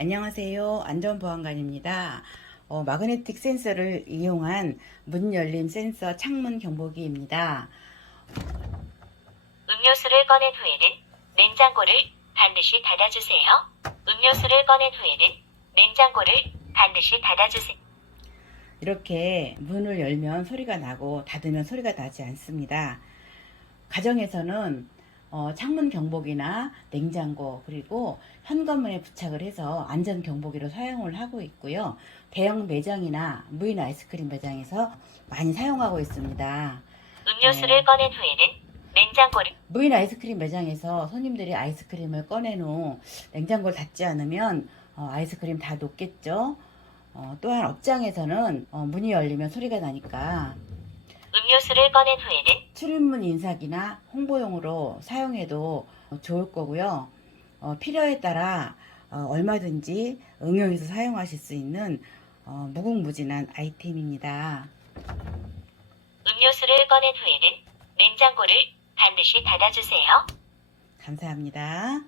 안녕하세요. 안전보안관입니다. 어, 마그네틱 센서를 이용한 문 열림 센서 창문 경보기입니다. 음료수를 꺼낸 후에는 냉장고를 반드시 닫아주세요. 음료수를 꺼낸 후에는 냉장고를 반드시 닫아주세요. 이렇게 문을 열면 소리가 나고 닫으면 소리가 나지 않습니다. 가정에서는 어, 창문 경보기나 냉장고 그리고 현관문에 부착을 해서 안전 경보기로 사용을 하고 있고요. 대형 매장이나 무인 아이스크림 매장에서 많이 사용하고 있습니다. 음료수를 네. 꺼낸 후에는 냉장고를 무인 아이스크림 매장에서 손님들이 아이스크림을 꺼낸 후 냉장고를 닫지 않으면 어, 아이스크림 다 녹겠죠. 어, 또한 업장에서는 어, 문이 열리면 소리가 나니까 음료수를 꺼낸 후에는 출입문 인사기나 홍보용으로 사용해도 좋을 거고요. 어, 필요에 따라 어, 얼마든지 응용해서 사용하실 수 있는 어, 무궁무진한 아이템입니다. 음료수를 꺼낸 후에는 냉장고를 반드시 닫아주세요. 감사합니다.